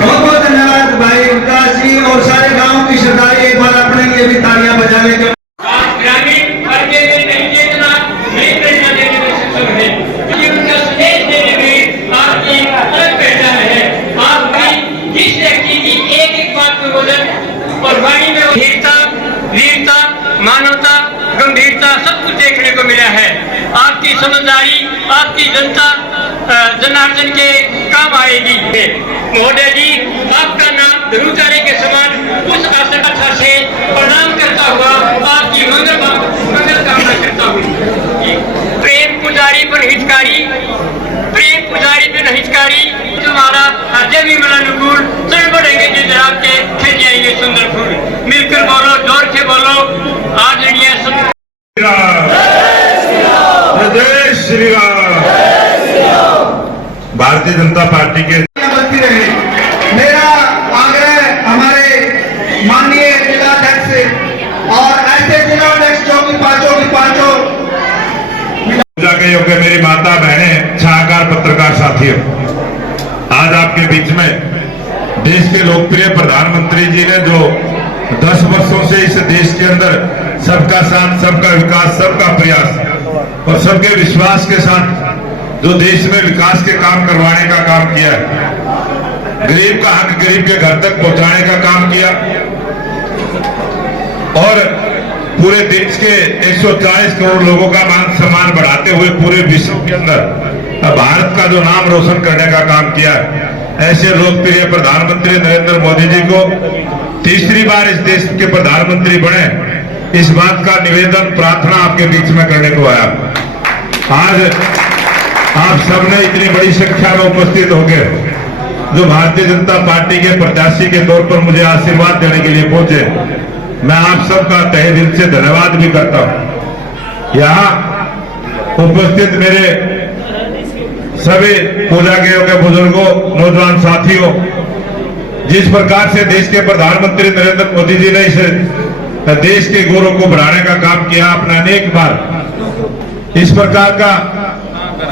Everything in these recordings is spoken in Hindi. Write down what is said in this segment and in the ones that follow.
बहुत बहुत धन्यवाद भाई विकास जी और सारे गांव की सरकारी एक बार अपने लिए भी तालियां बजा लेंगे। ग्रामीण करके नहीं चेतना नहीं प्रेरणा देने में सक्षम है, उनका संदेश देने में आपकी अलग पहचान है। आपकी जिस व्यक्ति की एक एक बात में वजन और वाणी में धीरता, वीरता, मानवता, गंभीरता सब कुछ देखने को मिला है। आपकी समझदारी आपकी जनता जनार्दन के काम आएगी। महोदय जी, आपका नाम धनुचारे के समान उस आस्था से प्रणाम करता हुआ आपकी मंगल कामना करता हूँ। प्रेम पुजारी पर हितकारी, प्रेम पुजारी पर हितकारी, तुम्हारा अजय विमल अनुकूल चल बढ़ेंगे जो जनाब के खिल जाएंगे सुंदर फूल। मिलकर बोलो, जोर से बोलो, आदरणीय जय श्री राम। भारतीय जनता पार्टी के बनती रहे। मेरा आग्रह हमारे माननीय जिलाध्यक्ष से और ऐसे जिलाध्यक्ष जो कि पांचों पूजा के योग्य मेरी माता बहनें, छायाकार पत्रकार साथियों, आज आपके बीच में देश के लोकप्रिय प्रधानमंत्री जी ने जो 10 वर्षों से इस देश के अंदर सबका साथ, सबका विकास, सबका प्रयास और सबके विश्वास के साथ जो देश में विकास के काम करवाने का काम किया है, गरीब का हक गरीब के घर तक पहुंचाने का काम किया और पूरे देश के 140 करोड़ लोगों का मान सम्मान बढ़ाते हुए पूरे विश्व के अंदर भारत का जो नाम रोशन करने का काम किया है, ऐसे लोकप्रिय प्रधानमंत्री नरेंद्र मोदी जी को तीसरी बार इस देश के प्रधानमंत्री बने, इस बात का निवेदन प्रार्थना आपके बीच में करने को आया। आज आप सबने इतनी बड़ी संख्या में उपस्थित हो गए, जो भारतीय जनता पार्टी के प्रत्याशी के तौर पर मुझे आशीर्वाद देने के लिए पहुंचे, मैं आप सबका तहे दिल से धन्यवाद भी करता हूं। यहाँ उपस्थित मेरे सभी पूजा के योग्य बुजुर्गों, नौजवान साथियों, जिस प्रकार से देश के प्रधानमंत्री नरेंद्र मोदी जी ने इस देश के गौरव को बढ़ाने का काम किया, आपने अनेक बार इस प्रकार का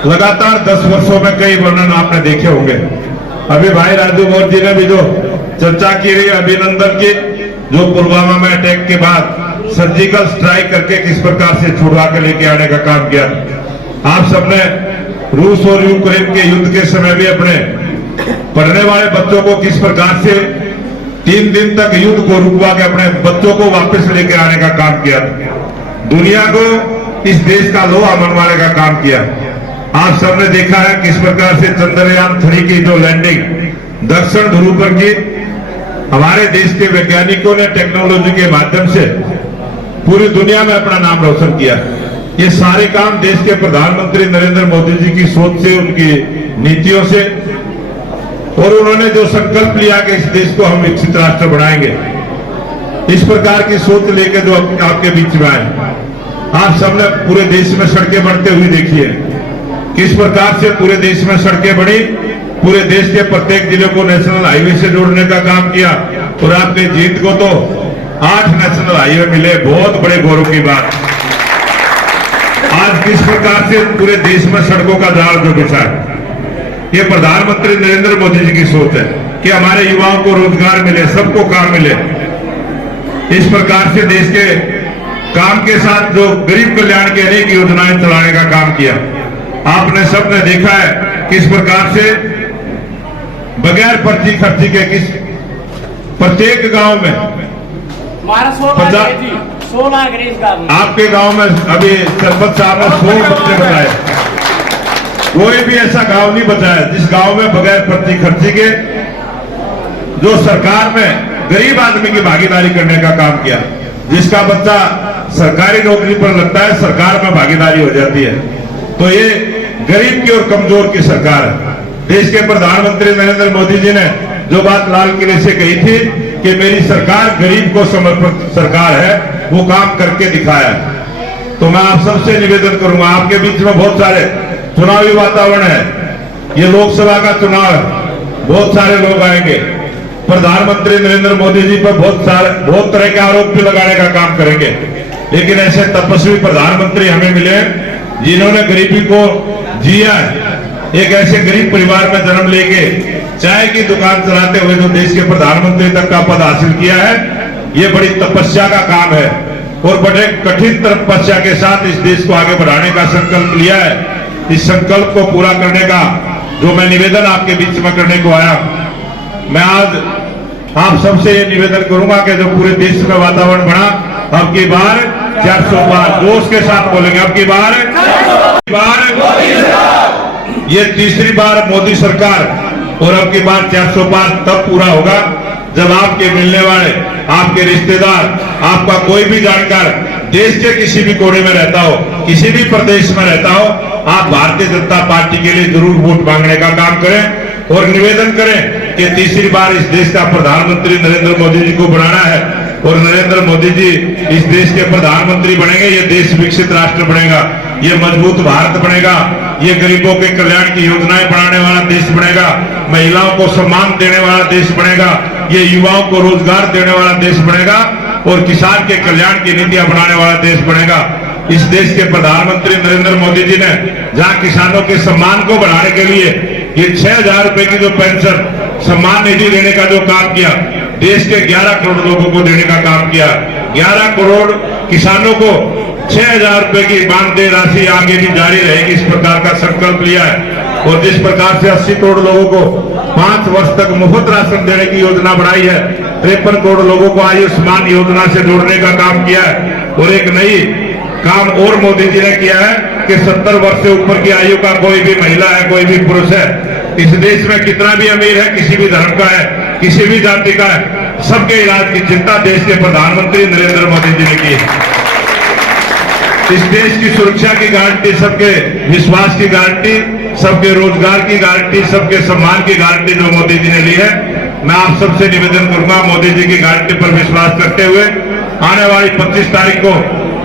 लगातार 10 वर्षों में कई वर्णन आपने देखे होंगे। अभी भाई राजू गौर जी ने भी जो चर्चा की रही अभिनंदन की, जो पुलवामा में अटैक के बाद सर्जिकल स्ट्राइक करके किस प्रकार से छुड़वा के लेके आने का काम किया। आप सबने रूस और यूक्रेन के युद्ध के समय भी अपने पढ़ने वाले बच्चों को किस प्रकार से 3 दिन तक युद्ध को रुकवा के अपने बच्चों को वापस लेके आने का काम किया, दुनिया को इस देश का लोहा मनवाने का काम किया। आप सबने देखा है किस प्रकार से चंद्रयान 3 की जो लैंडिंग दक्षिण ध्रुव पर की, हमारे देश के वैज्ञानिकों ने टेक्नोलॉजी के माध्यम से पूरी दुनिया में अपना नाम रोशन किया। ये सारे काम देश के प्रधानमंत्री नरेंद्र मोदी जी की सोच से, उनकी नीतियों से, और उन्होंने जो संकल्प लिया कि इस देश को हम विकसित राष्ट्र बनाएंगे, इस प्रकार की सोच लेकर जो आपके बीच में आए। आप सबने पूरे देश में सड़कें बनते हुए देखी है, किस प्रकार से पूरे देश में सड़कें बनी, पूरे देश के प्रत्येक जिले को नेशनल हाईवे से जोड़ने का काम किया, और आपने जीत को तो 8 नेशनल हाईवे मिले, बहुत बड़े गौरव की बात। आज किस प्रकार से पूरे देश में सड़कों का जाल जो बिछा है, ये प्रधानमंत्री नरेंद्र मोदी जी की सोच है कि हमारे युवाओं को रोजगार मिले, सबको काम मिले। इस प्रकार से देश के काम के साथ जो गरीब कल्याण की अनेक योजनाएं चलाने का काम किया। आपने सबने देखा है किस प्रकार से बगैर पर्ची खर्ची के किस प्रत्येक गांव में 16 आपके गांव में अभी सरपंच साहब ने 100 बच्चे बताए, कोई भी ऐसा गांव नहीं बचा है जिस गांव में बगैर पर्ची खर्ची के जो सरकार में गरीब आदमी की भागीदारी करने का काम किया। जिसका बच्चा सरकारी नौकरी पर लगता है, सरकार में भागीदारी हो जाती है। तो ये गरीब की और कमजोर की सरकार है। देश के प्रधानमंत्री नरेंद्र मोदी जी ने जो बात लाल किले से कही थी कि मेरी सरकार गरीब को समर्पित सरकार है, वो काम करके दिखाया है। तो मैं आप सबसे निवेदन करूंगा, आपके बीच में बहुत सारे चुनावी वातावरण है, ये लोकसभा का चुनाव है, बहुत सारे लोग आएंगे, प्रधानमंत्री नरेंद्र मोदी जी पर बहुत तरह के आरोप भी लगाने का काम करेंगे, लेकिन ऐसे तपस्वी प्रधानमंत्री हमें मिले जिन्होंने गरीबी को जिया है, एक ऐसे गरीब परिवार में जन्म लेके चाय की दुकान चलाते हुए जो देश के प्रधानमंत्री तक का पद हासिल किया है, ये बड़ी तपस्या का काम है और बड़े कठिन तपस्या के साथ इस देश को आगे बढ़ाने का संकल्प लिया है। इस संकल्प को पूरा करने का जो मैं निवेदन आपके बीच में करने को आया, मैं आज आप सबसे ये निवेदन करूंगा कि जो पूरे देश में वातावरण बना, अब की बार 400 पार जोश के साथ बोलेंगे, अब की बार ये तीसरी बार मोदी सरकार, और अब की बार 400 पार तब पूरा होगा जब आपके मिलने वाले, आपके रिश्तेदार, आपका कोई भी जानकार देश के किसी भी कोने में रहता हो, किसी भी प्रदेश में रहता हो, आप भारतीय जनता पार्टी के लिए जरूर वोट मांगने का काम करें और निवेदन करें कि तीसरी बार इस देश का प्रधानमंत्री नरेंद्र मोदी जी को बनाना है और नरेंद्र मोदी जी इस देश के प्रधानमंत्री बनेंगे, ये देश विकसित राष्ट्र बनेगा, ये मजबूत भारत बनेगा, ये गरीबों के कल्याण की योजनाएं बनाने वाला देश बनेगा, महिलाओं को सम्मान देने वाला देश बनेगा, ये युवाओं को रोजगार देने वाला देश बनेगा और किसान के कल्याण की नीतियां बनाने वाला देश बनेगा। इस देश के प्रधानमंत्री नरेंद्र मोदी जी ने जहां किसानों के सम्मान को बढ़ाने के लिए ये 6,000 रुपए की जो पेंशन सम्मान निधि देने का जो काम किया, देश के 11 करोड़ लोगों को देने का काम किया, 11 करोड़ किसानों को 6,000 रुपए की मानदेय राशि आगे भी जारी रहेगी, इस प्रकार का संकल्प लिया है। और जिस प्रकार से 80 करोड़ लोगों को 5 वर्ष तक मुफ्त राशन देने की योजना बनाई है, 53 करोड़ लोगों को आयुष्मान योजना से जोड़ने का काम किया है और एक नई काम और मोदी जी ने किया है कि 70 वर्ष से ऊपर की आयु का कोई भी महिला है, कोई भी पुरुष है, इस देश में कितना भी अमीर है, किसी भी धर्म का है, किसी भी जाति का है, सबके इलाज की चिंता देश के प्रधानमंत्री नरेंद्र मोदी जी ने की है। इस देश की सुरक्षा की गारंटी, सबके विश्वास की गारंटी, सबके रोजगार की गारंटी, सबके सम्मान की गारंटी जो मोदी जी ने ली है, मैं आप सबसे निवेदन करूंगा मोदी जी की गारंटी पर विश्वास करते हुए आने वाली 25 तारीख को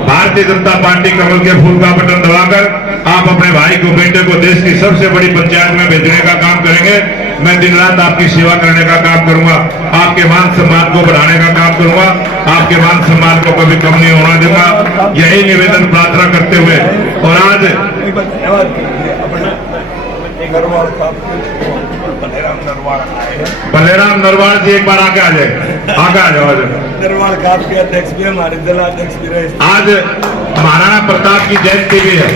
भारतीय जनता पार्टी कमल के फूल का बटन दबाकर आप अपने भाई को, बेटे को देश की सबसे बड़ी पंचायत में भेजने का काम करेंगे। मैं दिन रात आपकी सेवा करने का काम करूंगा, आपके मान सम्मान को बढ़ाने का काम करूंगा, आपके मान सम्मान को कभी कम नहीं होने दूंगा। यही निवेदन प्रार्थना करते हुए और आज बलेराम नरवाल जी एक बार आगे आ जाए, आगे आ जाओ। नरवाल का आपके अध्यक्ष भी, हमारे जिलाध्यक्ष भी रहे। आज महाराणा प्रताप की जयंती भी है।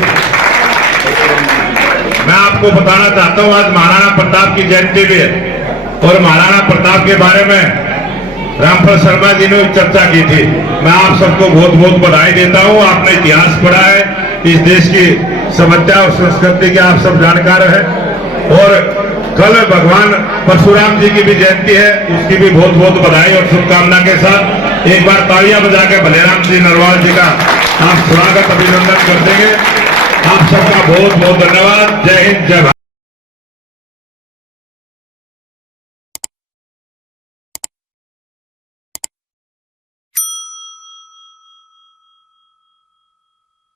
मैं आपको बताना चाहता हूं आज महाराणा प्रताप की जयंती भी है और महाराणा प्रताप के बारे में रामफल शर्मा जी ने चर्चा की थी। मैं आप सबको बहुत बहुत बधाई देता हूं, आपने इतिहास पढ़ा है, इस देश की सभ्यता और संस्कृति के आप सब जानकार हैं। और कल भगवान परशुराम जी की भी जयंती है, उसकी भी बहुत बहुत बधाई और शुभकामना के साथ एक बार तालियां बजा के बलेराम जी नरवाल जी का आप स्वागत अभिनंदन कर देंगे। आप सबका बहुत बहुत धन्यवाद। जय हिंद, जय भारत।